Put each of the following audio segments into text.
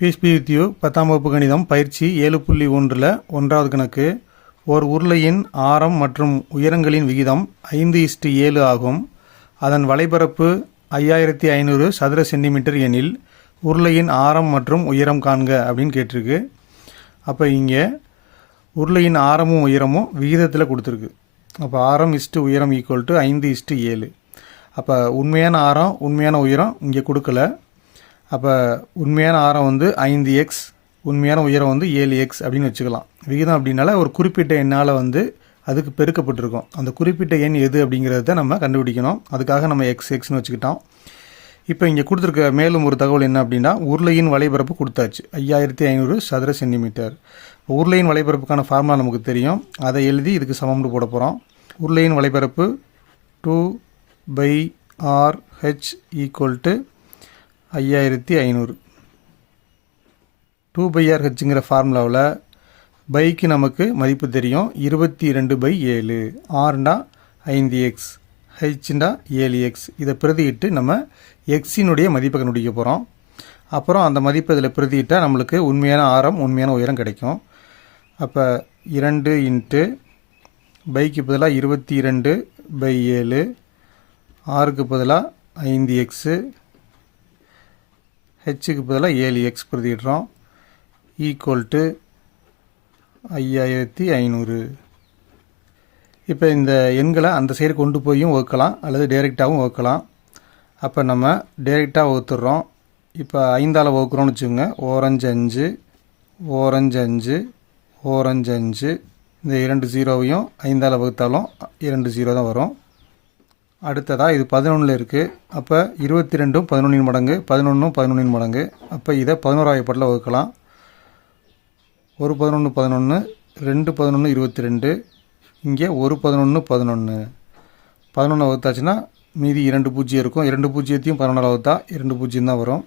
BSP with you 10ஆம் வகுப்பு கணிதம் பயிற்சி 7.1 1வது கணக்கு. ஓர் உருளையின் ஆரம் மற்றும் உயரங்களின் விகிதம் 5:7 ஆகும். அதன் வலைபரப்பு 5500 சதுர சென்டிமீட்டர் எனில் உருளையின் ஆரம் மற்றும் உயரம் காண்க அப்படின்னு கேட்டிருக்கு. அப்போ இங்கே உருளையின் ஆரமும் உயரமும் விகிதத்தில் கொடுத்துருக்கு. அப்போ ஆரம் இஸ்டு உயரம் ஈக்குவல் டு 5:7. அப்போ உண்மையான ஆரம் உண்மையான உயரம் இங்கே கொடுக்கல. அப்போ உண்மையான ஆரம் வந்து 5x, உண்மையான உயரம் வந்து 7x அப்படின்னு வச்சுக்கலாம். விகிதம் அப்படின்னால ஒரு குறிப்பிட்ட எண்ணால் வந்து அதுக்கு பெருக்கப்பட்டிருக்கும். அந்த குறிப்பிட்ட எண் எது அப்படிங்கிறத நம்ம கண்டுபிடிக்கணும். அதுக்காக நம்ம எக்ஸ்னு வச்சுக்கிட்டோம். இப்போ இங்கே கொடுத்துருக்க மேலும் ஒரு தகவல் என்ன அப்படின்னா, உருளையின் வலைபரப்பு கொடுத்தாச்சு 5500 சதுர சென்டிமீட்டர். உருளையின் வலைபரப்புக்கான ஃபார்முலா நமக்கு தெரியும். அதை எழுதி இதுக்கு சமம்னு போட போகிறோம். உருளையின் வலைபரப்பு 2/r/h ஈக்குவல் டு 5500. 2/r/hங்கிற ஃபார்முலாவில் பைக்கு நமக்கு மதிப்பு தெரியும் 22/7. ஆர்னா 5x, ஹெச்னா 7x. இதை பிரதியிட்டு நம்ம எக்ஸினுடைய மதிப்பை கண்டுபிடிக்க போகிறோம். அப்புறம் அந்த மதிப்பை இதில் பிரதியிட்டால் நம்மளுக்கு உண்மையான ஆரம் உண்மையான உயரம் கிடைக்கும். அப்போ 2 இன்ட்டு பைக்கு பதிலாக 22/7, ஆருக்கு பதிலாக 5x, ஹெச்சுக்கு பதிலாக 7x பிரதியிடுறோம். Equal to 5500. இப்போ இந்த எண்களை அந்த சைடு கொண்டு போயும் வகுக்கலாம் அல்லது டைரெக்டாகவும் வகுக்கலாம். அப்போ நம்ம டைரெக்டாக வகுத்துடுறோம். இப்போ 5ஆல் வகுக்கிறோம்னு வச்சுக்கோங்க. ஓரஞ்சு 5, ஓரஞ்சு 5, ஓரஞ்சு 5. இந்த 2 0வையும் 5ஆல் வகுத்தாலும் 2 0 தான் வரும். அடுத்ததாக இது 11 இருக்குது. அப்போ 22 11 மடங்கு, 11 11 மடங்கு. அப்போ இதை 11ஆவது பாட்டில் வகுக்கலாம். 1 11 11, 2 11 22. இங்கே 1 11 11. 11 வகுத்தாச்சுன்னா மீதி 2 பூஜ்ஜியம் இருக்கும். 2 பூஜ்ஜியத்தையும் 11ஆல் வகுத்தா 2 பூஜ்ஜியம் தான் வரும்.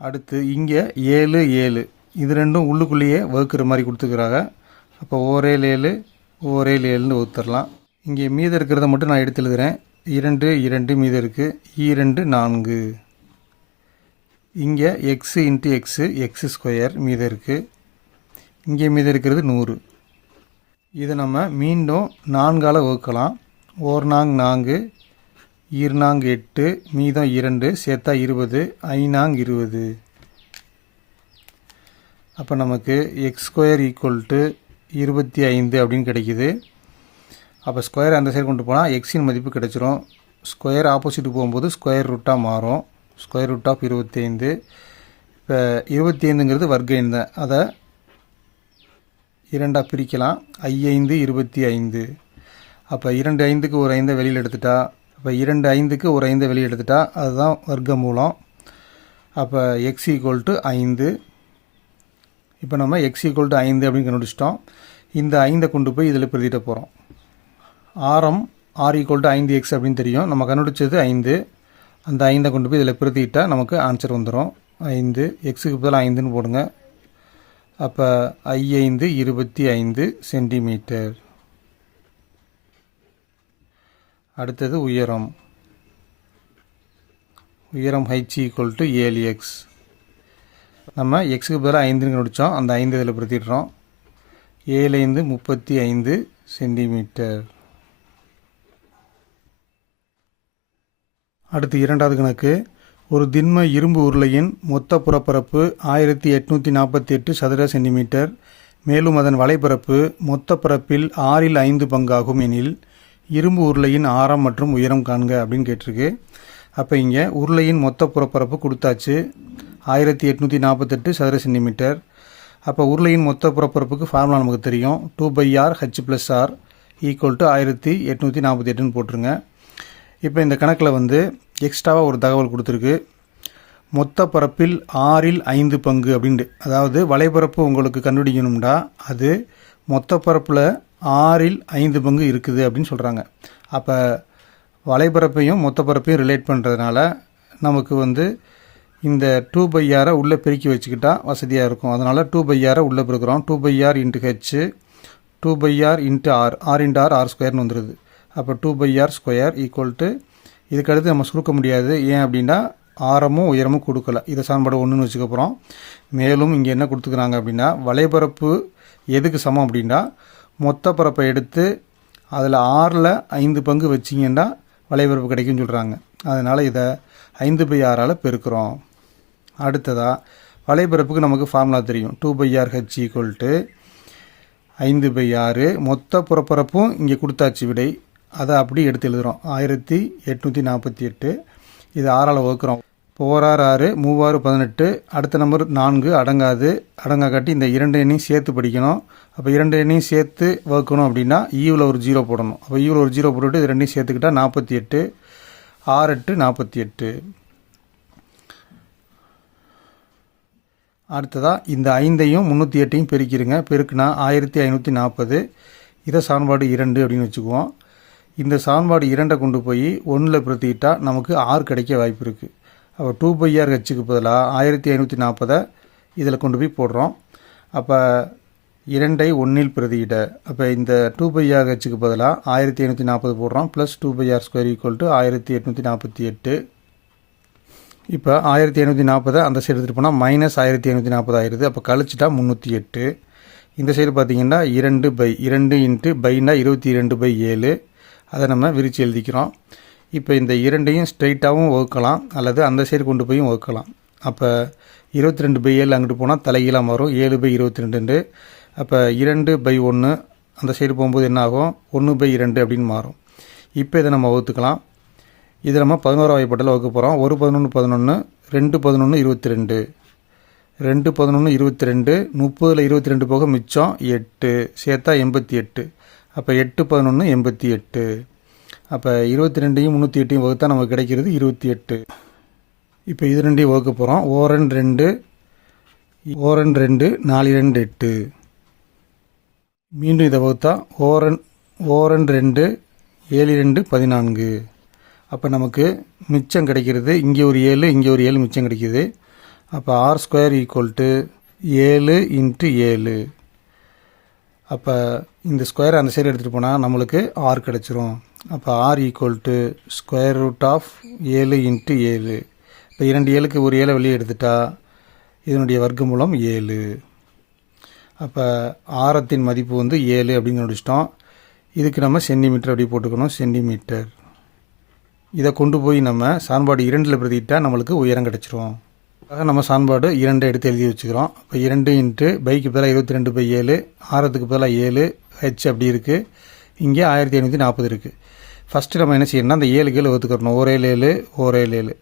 அடுத்து இங்கே 7 7. இது ரெண்டும் உள்ளுக்குள்ளேயே வகுக்கிற மாதிரி கொடுத்துக்கிறாங்க. அப்போ ஓரேல் 7, ஓரேல் 7ன்னு வகுத்துடலாம். இங்கே மீதம் இருக்கிறத மட்டும் நான் எடுத்து எழுதுகிறேன். 2 2 மீதம் இருக்குது. 2 4. இங்கே எக்ஸ் இன்ட்டு எக்ஸ் ஸ்கொயர் மீதம் இருக்குது. இங்கே மீதம் இருக்கிறது 100. இதை நம்ம மீண்டும் 4ஆல் வகுக்கலாம். 1 4 4, 2 4 8, மீதம் 2 சேர்த்தா 20, 5 20. அப்போ நமக்கு எக்ஸ் ஸ்கொயர் ஈக்குவல் டு 25 அப்படின்னு கிடைக்கிது. அப்போ ஸ்கொயர் அந்த சைடு கொண்டு போனால் எக்ஸின் மதிப்பு கிடைச்சிரும். ஸ்கொயர் ஆப்போசிட்டு போகும்போது ஸ்கொயர் ரூட்டாக மாறும். Square root of 25. இப்போ 25ங்கிறது வர்க்க எண் தான். அதை 2ஆக பிரிக்கலாம். 5 25. அப்போ 2 5க்கு ஒரு 5 வெளியில் எடுத்துட்டா, அப்போ 2 5க்கு ஒரு 5 வெளியில் எடுத்துட்டா அதுதான் வர்க்க மூலம். அப்போ எக்ஸ் ஈக்குவல் டு 5. இப்போ நம்ம எக்ஸ் ஈக்குவல் டு 5 அப்படின்னு கண்டுபிடிச்சிட்டோம். இந்த 5 கொண்டு போய் இதில் பிரதியிட போகிறோம். ஆரம் ஆர் ஈக்குவல் டு 5x அப்படின்னு தெரியும். நம்ம கண்டுபிடிச்சது 5. அந்த 5 கொண்டு போய் இதில் பிரதியிட்டால் நமக்கு ஆன்சர் வந்துடும் 5. எக்ஸுக்கு பதிலாக 5ன்னு போடுங்க. அப்போ 5 25 சென்டிமீட்டர். அடுத்தது உயரம். உயரம் h ஈக்குவல் டு 7x. நம்ம எக்ஸுக்கு பதிலாக 5ன்னு கண்டுபிடிச்சோம். அந்த 5 இதில் பிரதிடுறோம். 7 5 35 சென்டிமீட்டர். அடுத்து 2வது கணக்கு. ஒரு திண்ம இரும்பு உருளையின் மொத்த புறப்பரப்பு 1848 சதுர சென்டிமீட்டர். மேலும் அதன் வலைபரப்பு மொத்த பரப்பில் 5 பங்காகும் எனில் இரும்பு உருளையின் ஆரம் மற்றும் உயரம் காண்க அப்படின்னு கேட்டிருக்கு. அப்போ இங்கே உருளையின் மொத்த புறப்பரப்பு கொடுத்தாச்சு 1848 சதுர சென்டிமீட்டர். அப்போ உருளையின் மொத்த புறப்பரப்புக்கு ஃபார்முலா நமக்கு தெரியும். 2/r/h+r ஈக்குவல் டு 1848ன்னு போட்டுருங்க. இப்போ இந்த கணக்கில் வந்து எக்ஸ்ட்ராவாக ஒரு தகவல் கொடுத்துருக்கு. மொத்த பரப்பில் 5 பங்கு அப்படின்ட்டு. அதாவது வலைபரப்பு உங்களுக்கு கண்டுபிடிக்கணும்டா அது மொத்த பரப்பில் 5 பங்கு இருக்குது அப்படின்னு சொல்கிறாங்க. அப்போ வலைபரப்பையும் மொத்த பரப்பையும் ரிலேட் பண்ணுறதுனால நமக்கு வந்து இந்த 2/r உள்ளே பெருக்கி வச்சுக்கிட்டா வசதியாக இருக்கும். அதனால் 2/r உள்ளே பெருக்கிறோம். 2/r into H, 2/r into R, R into R, R ஸ்கொயர்னு வந்துடுது. அப்போ 2/r ஸ்கொயர் ஈக்குவல் டு, இதுக்கடுத்து நம்ம சுருக்க முடியாது. ஏன் அப்படின்னா ஆரமும் உயரமும் கொடுக்கல. இதை சமன்பாடு 1ன்னு வச்சுக்க போகிறோம். மேலும் இங்கே என்ன கொடுத்துக்கிறாங்க அப்படின்னா, வலைபரப்பு எதுக்கு சமம் அப்படின்னா, மொத்த பரப்பை எடுத்து அதில் 6ல் 5 பங்கு வச்சிங்கன்னா வலைபரப்பு கிடைக்கும்னு சொல்கிறாங்க. அதனால் இதை 5/6ஆல் பெருக்கிறோம். அடுத்ததாக வலைபரப்புக்கு நமக்கு ஃபார்முலா தெரியும். 2/r/h = 5/6. மொத்த புறப்பரப்பும் இங்கே கொடுத்தாச்சு விடை. அதை அப்படி எடுத்து எழுதுகிறோம். 1848. இது 6ஆல் வகுக்கிறோம். 4×6 = 3×6 18. அடுத்த நம்பர் 4 அடங்காது. அடங்காட்டி இந்த 2 எண்ணையும் சேர்த்து படிக்கணும். அப்போ 2 எண்ணையும் சேர்த்து வகுக்கணும் அப்படின்னா ஈவில் ஒரு 0 போடணும். அப்போ ஈவில் ஒரு 0 போட்டுவிட்டு இது ரெண்டையும் சேர்த்துக்கிட்டால் 48. 6×8 = 48. அடுத்ததாக இந்த 5ஐயும் 308ஐயும் பெருக்கிடுங்க. பெருக்குனா 1540. இதை சமன்பாடு 2 அப்படின்னு வச்சுக்குவோம். இந்த சமன்பாடு 2 கொண்டு போய் 1ல் பிரதிக்கிட்டால் நமக்கு 6 கிடைக்க வாய்ப்பு இருக்குது. அப்போ 2/r/hக்கு பதிலாக 1540 இதில் கொண்டு போய் போடுறோம். அப்போ 2ஐ 1ல் பிரதியிட. அப்போ இந்த 2/r/hக்கு பதிலாக 1540 போடுறோம். Plus 2/r² = 1848. இப்போ 1540 அந்த சைடு எடுத்துகிட்டு போனால் -1540 ஆயிடுது. அப்போ கழிச்சிட்டா 308. இந்த சைடு பார்த்தீங்கன்னா 2/2 பைனா 22/7. அதை நம்ம விரித்து எழுதிக்கிறோம். இப்போ இந்த 2ஐயும் ஸ்ட்ரைட்டாகவும் வகுக்கலாம், அல்லது அந்த சைடு கொண்டு போய் வகுக்கலாம். அப்போ 22/7 அங்கிட்டு போனால் தலைகீழாக மாறும். 7/22. அப்போ 2/1 அந்த சைடு போகும்போது என்ன ஆகும்? 1/2 அப்படின்னு மாறும். இப்போ இதை நம்ம வகுத்துக்கலாம். இது நம்ம 11ஆம் வகைப்பாட்டில் வகுக்க போகிறோம். 1 11 11 2 11 22. 2 11 22. 30ல் 22 போக மிச்சம் 8 சேர்த்தா 88. அப்போ 8 11 88. அப்போ 22ஐயும் 308ஐயும் வகுத்தா நமக்கு கிடைக்கிறது 28. இப்போ இது ரெண்டையும் வகுக்க போகிறோம். 4×2 4×2 4×2 8. மீண்டும் இதை வகுத்தா 4×2 7×2 14. அப்போ நமக்கு மிச்சம் கிடைக்கிறது இங்கே ஒரு 7 இங்கே ஒரு 7 மிச்சம் கிடைக்கிது. அப்போ r² = 7 × 7. அப்போ இந்த ஸ்கொயர் அந்த சைடு எடுத்துகிட்டு போனால் நம்மளுக்கு r கிடச்சிரும். அப்போ r = √7 × 7. இப்போ 2 7க்கு ஒரு 7 வெளியே எடுத்துட்டா இதனுடைய வர்க்கமூலம் 7. அப்போ ஆரத்தின் மதிப்பு 7 அப்படின்னு முடிச்சிட்டோம். இதுக்கு நம்ம சென்டிமீட்டர் அப்படி போட்டுக்கணும். சென்டிமீட்டர். இதை கொண்டு போய் நம்ம சமன்பாடு 2ல் பிரதிக்கிட்டால் நம்மளுக்கு உயரம் கிடச்சிரும். ஆக நம்ம சமன்பாடு 2 எடுத்து எழுதி வச்சுக்கிறோம். இப்போ 2 × பைக்கு பதிலாக 22/7, ஆரத்துக்கு பதிலாக 7, h அப்படி இருக்குது. இங்கே 1540 இருக்குது. ஃபஸ்ட்டு நம்ம என்ன செய்யணும்னா அந்த 7 வகுத்துக்கிறணும். 1 7 7.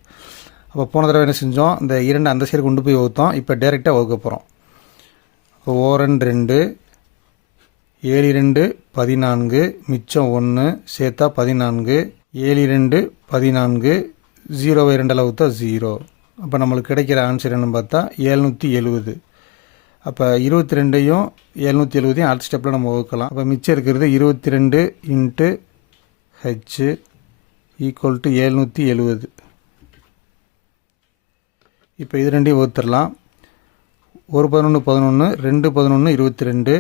அப்போ போன தடவை என்ன செஞ்சோம்? இந்த 2 அந்த சைடு கொண்டு போய் வகுத்தோம். இப்போ டைரெக்டாக வகுக்க போகிறோம். இப்போ 4×2 7×2 14 மிச்சம் 1 சேர்த்தா 14. 7×2 14. 0வை 2ஆல் வகுத்தா 0. அப்போ நம்மளுக்கு கிடைக்கிற ஆன்சர் என்னன்னு பார்த்தா 770. அப்போ 22ஐயும் 770ஐயும் அடுத்த ஸ்டெப்பில் நம்ம வகுக்கலாம். அப்போ மிச்சம் இருக்கிறது 22 × h = 770. இப்போ இது ரெண்டையும் வகுத்துடலாம். 1 11 11 2 11 22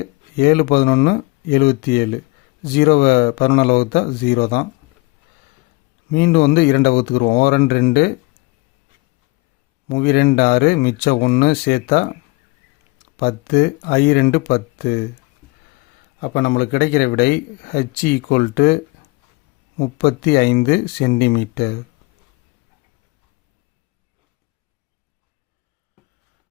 7 11 77. 0வை 11ஆல் வகுத்தா 0 தான். மீண்டும் 2 வகுத்துக்குருவோம். 4×2 3×2 6 மிச்சம் 1 சேர்த்தா 10. I2 10. அப்போ நம்மளுக்கு கிடைக்கிற விடை h = 35 சென்டிமீட்டர்.